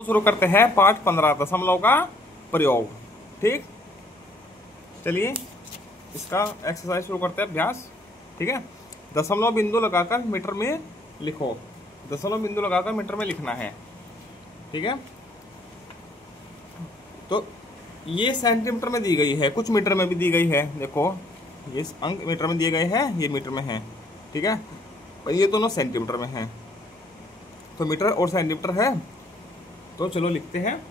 शुरू करते हैं पाठ 15 दशमलव का प्रयोग। ठीक, चलिए इसका एक्सरसाइज शुरू करते हैं, अभ्यास। ठीक है, दशमलव बिंदु लगाकर मीटर में लिखो। दशमलव बिंदु लगाकर मीटर में लिखना है। ठीक है, तो ये सेंटीमीटर में दी गई है, कुछ मीटर में भी दी गई है। देखो ये अंक मीटर में दिए गए हैं, ये मीटर में है। ठीक है, पर ये दोनों सेंटीमीटर में हैं, तो मीटर और सेंटीमीटर है। तो चलो लिखते हैं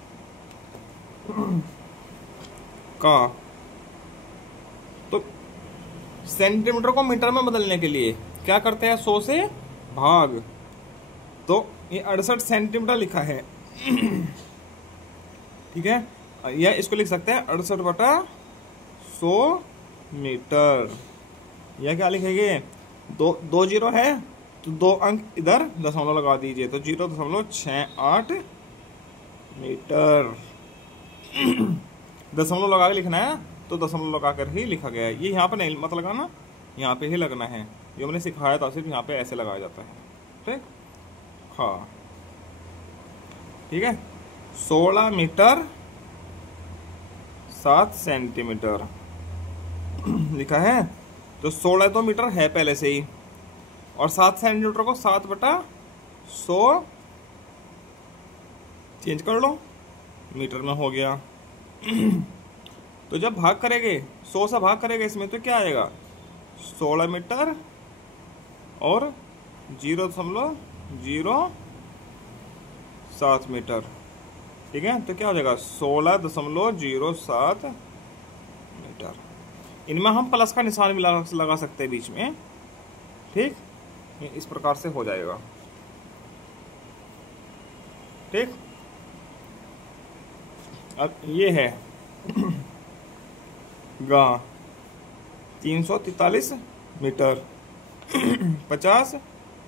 का। तो सेंटीमीटर को मीटर में बदलने के लिए क्या करते हैं, 100 से भाग। तो ये 68 सेंटीमीटर लिखा है। ठीक है, या इसको लिख सकते हैं 68/100 मीटर। या क्या लिखेंगे, दो जीरो है तो दो अंक इधर दशमलव लगा दीजिए, तो 0.68 मीटर। दशमलव लगा के लिखना है, तो दशमलव लगा कर ही लिखा गया है। ये यहाँ पे नहीं मत लगाना, यहाँ पे ही लगना है। जो मैंने सिखाया था सिर्फ यहाँ पे ऐसे लगाया जाता है। ठीक, हाँ ठीक है। 16 मीटर 7 सेंटीमीटर लिखा है। तो 16 तो मीटर है पहले से ही, और 7 सेंटीमीटर को 7/100 चेंज कर लो, मीटर में हो गया। तो जब भाग करेंगे, 100 से भाग करेंगे इसमें, तो क्या आएगा, 16 मीटर और 0.07 मीटर। ठीक है, तो क्या हो जाएगा, 16.07 मीटर। इनमें हम प्लस का निशान भी लगा सकते हैं बीच में। ठीक, इस प्रकार से हो जाएगा। ठीक, अब ये है गा 343 मीटर 50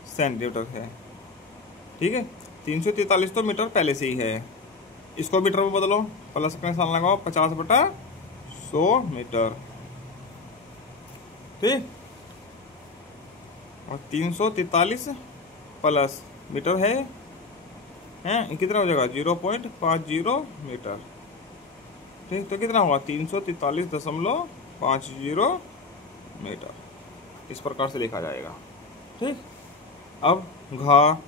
सेंटीमीटर है। ठीक है, 343 तो मीटर पहले से ही है, इसको मीटर में बदलो, प्लस का निशान लगाओ, 50/100 मीटर। ठीक, और 343 प्लस मीटर है कितना हो जाएगा, 0.50 मीटर। ठीक, तो कितना होगा, 343.50 मीटर। इस प्रकार से लिखा जाएगा। ठीक, अब घा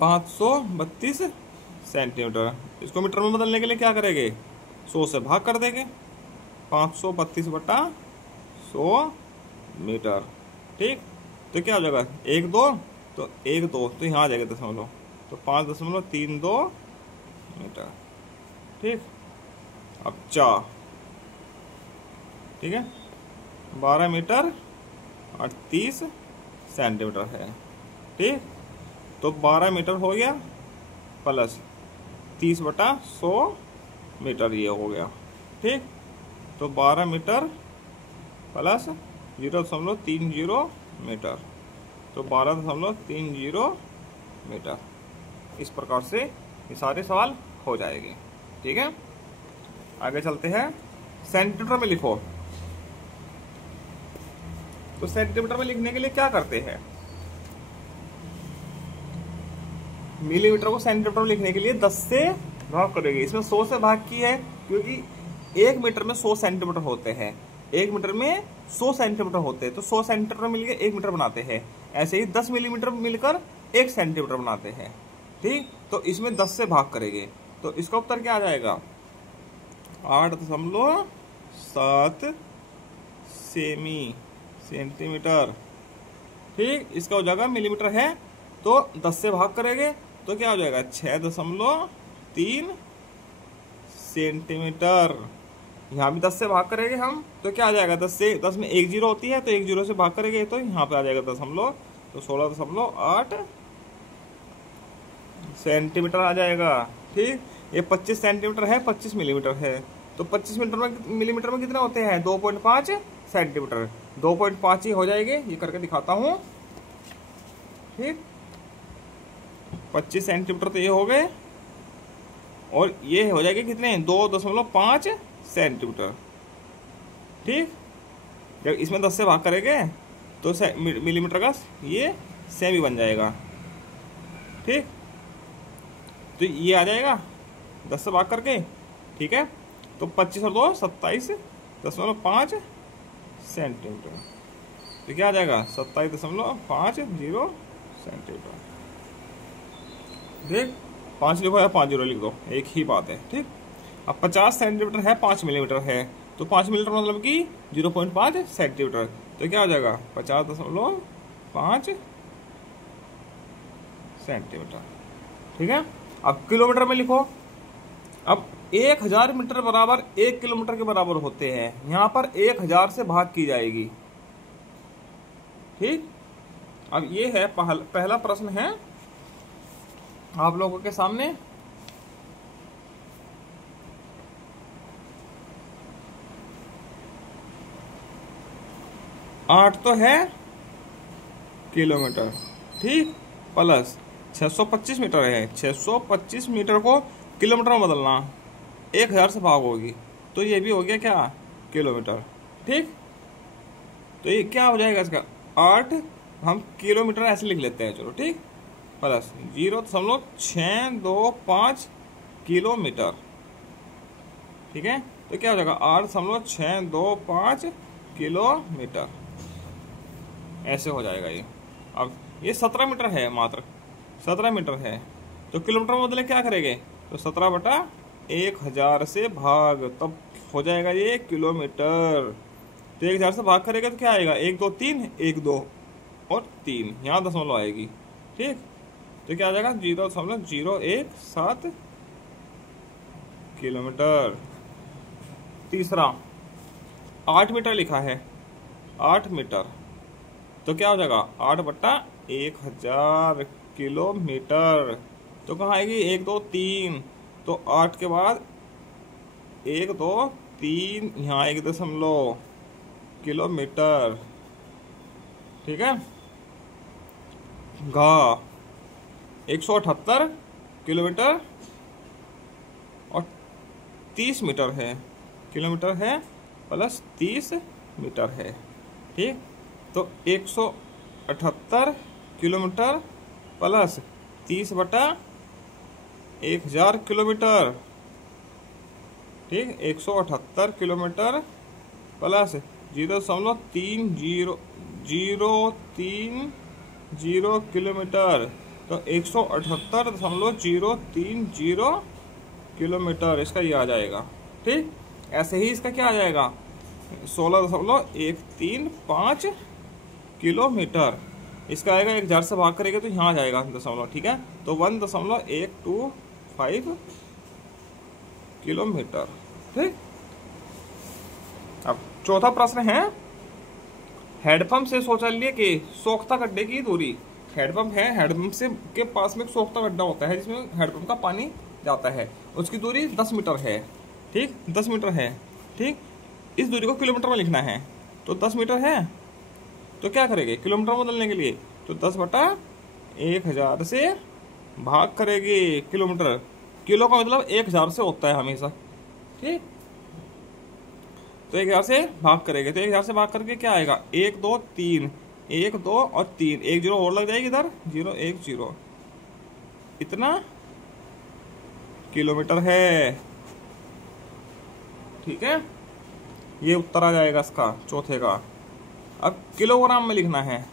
532 सेंटीमीटर। इसको मीटर में बदलने के लिए क्या करेंगे, 100 से भाग कर देंगे, 532/100 मीटर। ठीक, तो क्या हो जाएगा, 1 2 तो 1 2 तो यहाँ आ जाएगा दशमलव, तो 5.32 मीटर। ठीक, अब चा, ठीक है, 12 मीटर 38 सेंटीमीटर है। ठीक, तो 12 मीटर हो गया प्लस 30/100 मीटर, ये हो गया। ठीक, तो 12 मीटर प्लस 0.30 मीटर, तो 12.30 मीटर। इस प्रकार से ये सारे सवाल हो जाएंगे। ठीक है, आगे चलते हैं। सेंटीमीटर में लिखो। तो सेंटीमीटर में लिखने के लिए क्या करते हैं, मिलीमीटर को सेंटीमीटर में लिखने के लिए 10 से भाग करेंगे। इसमें 100 से भाग की है, क्योंकि 1 मीटर में 100 सेंटीमीटर होते हैं। 1 मीटर में 100 सेंटीमीटर होते हैं, तो 100 सेंटीमीटर मिलकर 1 मीटर बनाते हैं। ऐसे ही 10 मिलीमीटर मिलकर 1 सेंटीमीटर बनाते हैं। ठीक, तो इसमें 10 से भाग करेंगे, तो इसका उत्तर क्या आ जाएगा, 8.7 सेंटीमीटर। ठीक, इसका हो जाएगा, मिलीमीटर है तो 10 से भाग करेंगे, तो क्या हो जाएगा, 6.3 सेंटीमीटर। यहाँ भी 10 से भाग करेंगे हम, तो क्या आ जाएगा, 10 में 1 जीरो होती है, तो 1 जीरो से भाग करेंगे, तो यहाँ पे आ जाएगा दशमलव, तो 16.8 सेंटीमीटर आ जाएगा। ठीक, ये 25 सेंटीमीटर है, 25 मिलीमीटर है, तो 25 मिलीमीटर में कितने होते हैं, 2.5 सेंटीमीटर। 2.5 ही हो जाएंगे, ये करके दिखाता हूँ। ठीक, 25 सेंटीमीटर तो ये हो गए, और ये हो जाएगा कितने, 2.5 सेंटीमीटर। ठीक, जब इसमें 10 से भाग करेंगे तो मिलीमीटर का ये सेमी बन जाएगा। ठीक, तो ये आ जाएगा 10 से भाग करके, ठीक है। तो 25 और 2 27.5 सेंटीमीटर, तो क्या आ जाएगा 27.50 सेंटीमीटर। देख 5 लिखो या 5 जीरो लिख दो, एक ही बात है, ठीक। अब 50 सेंटीमीटर है, 5 मिलीमीटर है, तो 5 मिलीमीटर मतलब कि 0.5 सेंटीमीटर, तो क्या हो जाएगा 50.5 सेंटीमीटर, ठीक है। अब किलोमीटर में लिखो। अब 1000 मीटर बराबर 1 किलोमीटर के बराबर होते हैं, यहां पर 1000 से भाग की जाएगी, ठीक। अब ये है पहला प्रश्न है आप लोगों के सामने। आठ तो है किलोमीटर, ठीक, प्लस 625 मीटर है, 625 मीटर को किलोमीटर में बदलना, 1000 से भाग होगी, तो ये भी हो गया क्या किलोमीटर, ठीक। तो ये क्या हो जाएगा इसका 8, हम किलोमीटर ऐसे लिख लेते हैं, चलो ठीक, प्लस 0.625 किलोमीटर, ठीक है। तो क्या हो जाएगा 8.625 किलोमीटर, ऐसे हो जाएगा ये। अब ये 17 मीटर है, मात्र 17 मीटर है, तो किलोमीटर में बदले क्या करेंगे, तो 17/1000 से भाग, तब हो जाएगा ये किलोमीटर। तो 1000 से भाग करेगा तो क्या आएगा 1 2 3, 1 2 और 3, यहाँ दशमलव आएगी, ठीक। तो क्या आ जाएगा 0.017 किलोमीटर। तीसरा 8 मीटर लिखा है, 8 मीटर, तो क्या हो जाएगा 8/1000 किलोमीटर, तो कहाँ आएगी 1 2 3, तो 8 के बाद 1 2 3, यहाँ 1 दशमलव किलोमीटर, ठीक है। घा 178 किलोमीटर और 30 मीटर है, किलोमीटर है प्लस 30 मीटर है, ठीक। तो 178 किलोमीटर प्लस 30/1000 किलोमीटर, ठीक, 178 किलोमीटर प्लस 0.3030 किलोमीटर, तो 178.030 किलोमीटर इसका ये आ जाएगा, ठीक। ऐसे ही इसका क्या आ जाएगा 16.135 किलोमीटर, इसका आएगा 1000 से भाग करेंगे तो यहाँ आ जाएगा दशमलव, ठीक है। तो 1.125 किलोमीटर, ठीक। अब चौथा प्रश्न है, हैंडपंप से शौचालय के सोख्ता गड्ढे की दूरी। हैंडपंप है, हैंडपंप से के पास में एक सोख्ता गड्ढा होता है जिसमें हैंडपंप का पानी जाता है, उसकी दूरी 10 मीटर है, ठीक, 10 मीटर है, ठीक। इस दूरी को किलोमीटर में लिखना है, तो 10 मीटर है, तो क्या करेंगे किलोमीटर में बदलने के लिए, तो 10/1000 से भाग करेंगे किलोमीटर, किलो का मतलब 1000 से होता है हमेशा, ठीक। तो 1000 से भाग करेंगे, तो 1000 से भाग करके क्या आएगा 1 2 3, 1 2 और 3, 1 0 और लग जाएगी इधर, 0 1 0, इतना किलोमीटर है, ठीक है। ये उत्तर आ जाएगा इसका चौथे का। अब किलोग्राम में लिखना है,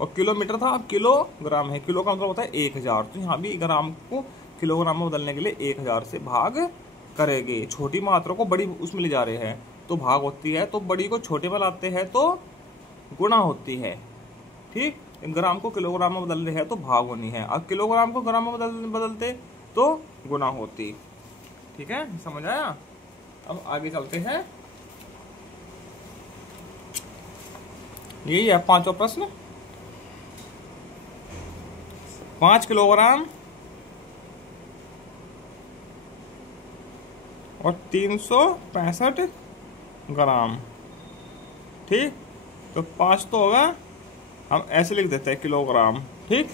और किलोमीटर था, अब किलोग्राम है, किलो का मतलब होता है 1000, तो यहाँ भी ग्राम को किलोग्राम में बदलने के लिए 1000 से भाग करेंगे। छोटी मात्रा को बड़ी उसमें ले जा रहे हैं तो भाग होती है, तो बड़ी को छोटे में लाते हैं तो गुणा होती है, ठीक। ग्राम को किलोग्राम में बदल रहे हैं तो भाग होनी है, अब किलोग्राम को ग्राम में बदलते तो गुणा होती, ठीक है, समझ आया। अब आगे चलते हैं, यही है पांचवा प्रश्न। 5 किलोग्राम और 365 ग्राम, ठीक। तो 5 तो होगा, हम ऐसे लिख देते हैं किलोग्राम, ठीक,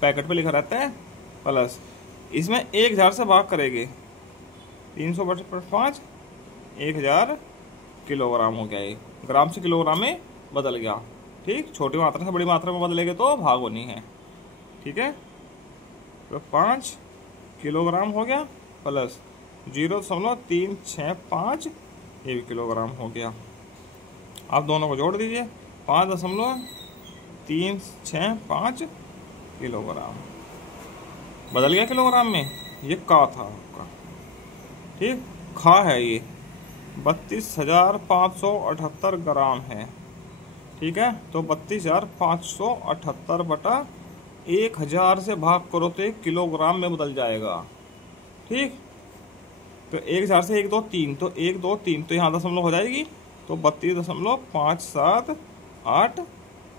पैकेट पे लिखा रहता है, प्लस इसमें 1000 से भाग करेंगे, 365 1000 किलोग्राम हो गया, ये ग्राम से किलोग्राम में बदल गया, ठीक। छोटी मात्रा से बड़ी मात्रा में बदलेंगे तो भाग होनी है, ठीक है। तो 5 किलोग्राम हो गया प्लस 0.365 ये भी किलोग्राम हो गया। आप दोनों को जोड़ दीजिए, 5.365 किलोग्राम बदल गया किलोग्राम में। ये का था आपका, ठीक। खा है ये 32,578 ग्राम है, ठीक है। तो 32,578 बटा 1000 से भाग करो तो 1 किलोग्राम में बदल जाएगा, ठीक। तो 1000 से 1 2 3, तो 1 2 3 तो यहाँ दशमलव हो जाएगी, तो 32.578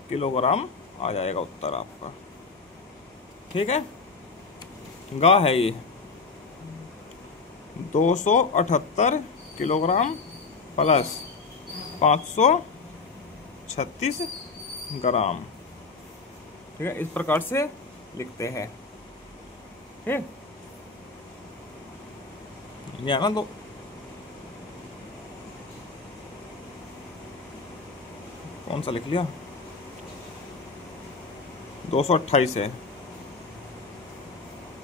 किलोग्राम आ जाएगा उत्तर आपका, ठीक है। गा है ये 278 किलोग्राम प्लस 536 ग्राम, ठीक है। इस प्रकार से लिखते हैं, ठीक। ये ना दो कौन सा लिख लिया, 228 है,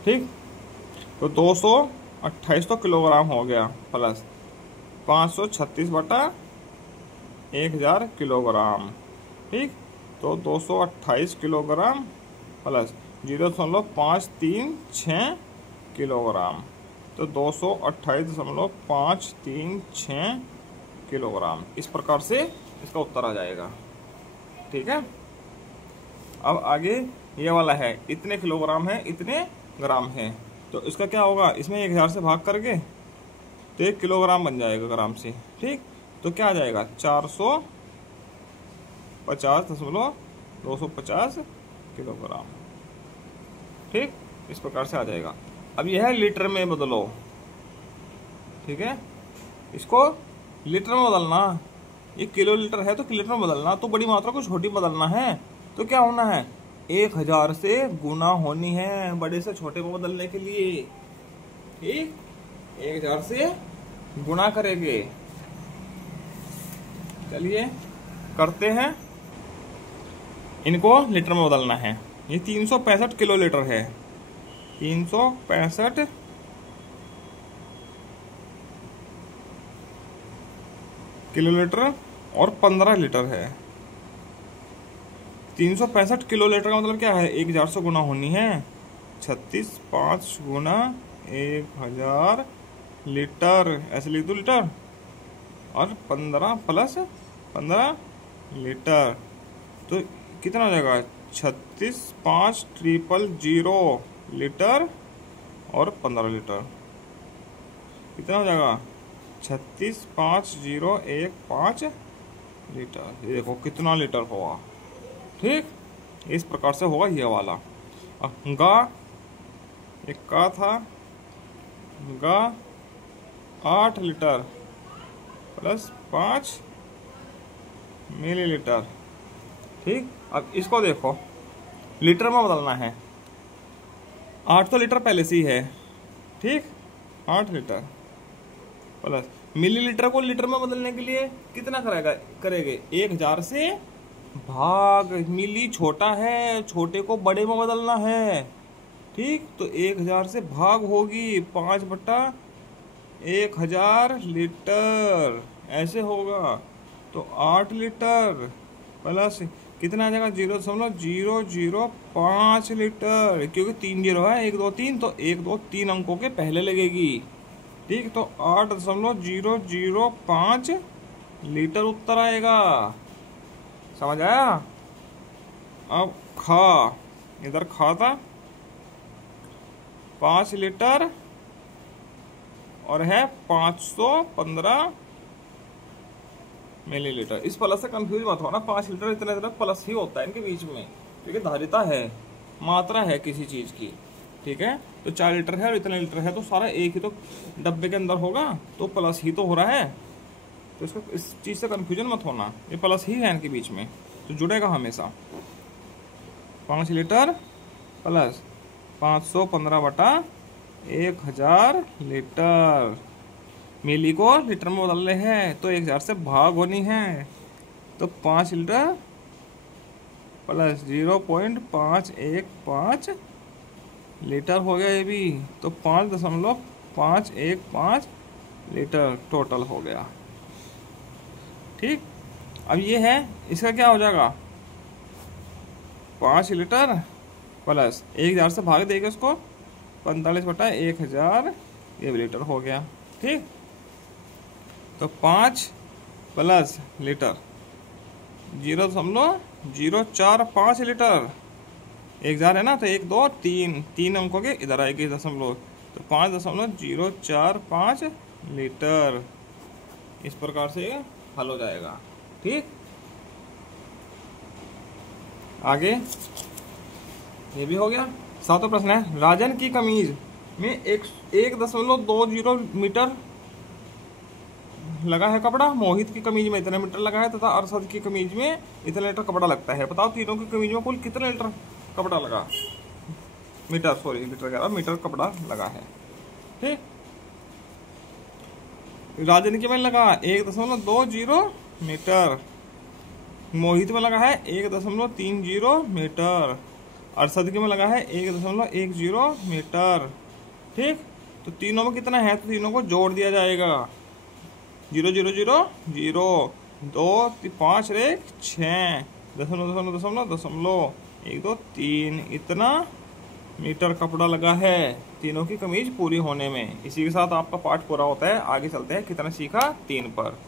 ठीक। तो 228 तो किलोग्राम हो गया प्लस 536 बटा 1000 किलोग्राम, ठीक। तो 228 किलोग्राम प्लस 0.536 किलोग्राम, तो 228.536 किलोग्राम। इस प्रकार से इसका उत्तर आ जाएगा, ठीक है। अब आगे ये वाला है, इतने किलोग्राम है इतने ग्राम है, तो इसका क्या होगा, इसमें 1000 से भाग करके तो 1 किलोग्राम बन जाएगा ग्राम से, ठीक। तो क्या आ जाएगा 450.250 किलोग्राम, ठीक। इस प्रकार से आ जाएगा। अब यह है लीटर में बदलो, ठीक है। इसको लीटर में बदलना, ये किलो लीटर है तो लीटर में बदलना, तो बड़ी मात्रा को छोटी बदलना है। तो क्या होना है, 1000 से गुना होनी है बड़े से छोटे में बदलने के लिए, ठीक। 1000 से गुना करेंगे, चलिए करते हैं। इनको लीटर में बदलना है। ये 365 किलो लीटर है, 365 किलो लीटर और 15 लीटर है। 365 किलो लीटर का मतलब क्या है, 1000 से गुना होनी है, 36 5 गुना 1000 लीटर, ऐसे लिख दो लीटर, और 15 प्लस 15 लीटर, तो कितना हो जाएगा 36 5 000 लीटर और 15 लीटर, कितना हो जाएगा 36 5 015 लीटर। ये देखो कितना लीटर होगा, ठीक। इस प्रकार से होगा ये वाला। गा एक का था, गा 8 लीटर प्लस 5 मिलीलीटर, ठीक। अब इसको देखो लीटर में बदलना है, 8 तो लीटर पहले से ही है, ठीक। 8 लीटर प्लस मिलीलीटर को लीटर में बदलने के लिए कितना करेंगे 1000 से भाग, मिली छोटा है, छोटे को बड़े में बदलना है, ठीक। तो 1000 से भाग होगी 5 बटा 1000 लीटर, ऐसे होगा। तो 8 लीटर प्लस कितना आ जाएगा 0.005 लीटर, क्योंकि 3 जीरो है, 1 2 3, तो 1 2 3 अंकों के पहले लगेगी, ठीक। तो 8.005 लीटर उत्तर आएगा, समझ आया। अब खा, इधर खा था 5 लीटर और है 515 मिलीलीटर। इस प्लस से कंफ्यूज मत होना, 5 लीटर इतना इतना प्लस ही होता है इनके बीच में, क्योंकि धारिता है, मात्रा है किसी चीज की, ठीक है। तो 4 लीटर है और इतने लीटर है, तो सारा एक ही तो डब्बे के अंदर होगा, तो प्लस ही तो हो रहा है। तो इसको इस चीज से कंफ्यूजन मत होना, ये प्लस ही है इनके बीच में, तो जुड़ेगा हमेशा। 5 लीटर प्लस 515 बटा 1000 लीटर, मिली को लीटर में बदल रहे हैं, तो 1000 से भाग होनी है, तो 5 लीटर प्लस 0.515 लीटर हो गया ये भी। तो 5.515 लीटर टोटल हो गया। ठीक, अब ये है, इसका क्या हो जाएगा, 5 लीटर प्लस 1000 से भाग देगा उसको, 45/1000, ये भी लीटर हो गया। ठीक, तो 5 प्लस लीटर 0.045 लीटर, 1000 है ना, तो 1 2 3 3 अंकों के इधर आएगी दशमलव, तो 5.045 लीटर। इस प्रकार से ये हल हो जाएगा। ठीक, आगे ये भी हो गया। 7वां प्रश्न है, राजन की कमीज में 1.20 मीटर लगा है कपड़ा, मोहित की कमीज में इतने मीटर लगा है तथा अरशद की कमीज में इतने लीटर कपड़ा लगता है। बताओ तीनों की कमीज में कुल कितने लीटर कपड़ा लगा, मीटर, सॉरी लीटर कह रहा, मीटर कपड़ा लगा है। ठीक, राजन के में लगा 1.20 मीटर, मोहित में लगा है 1.30 मीटर, अरशद के में लगा है 1.10 मीटर। ठीक, तो तीनों में कितना है, तो तीनों को जोड़ दिया जाएगा। 0 0 0 0 2 5 6 दशमलव दशमलव दशमलव 1 2 3, इतना मीटर कपड़ा लगा है तीनों की कमीज पूरी होने में। इसी के साथ आपका पाठ पूरा होता है। आगे चलते हैं, कितना सीखा 3 पर।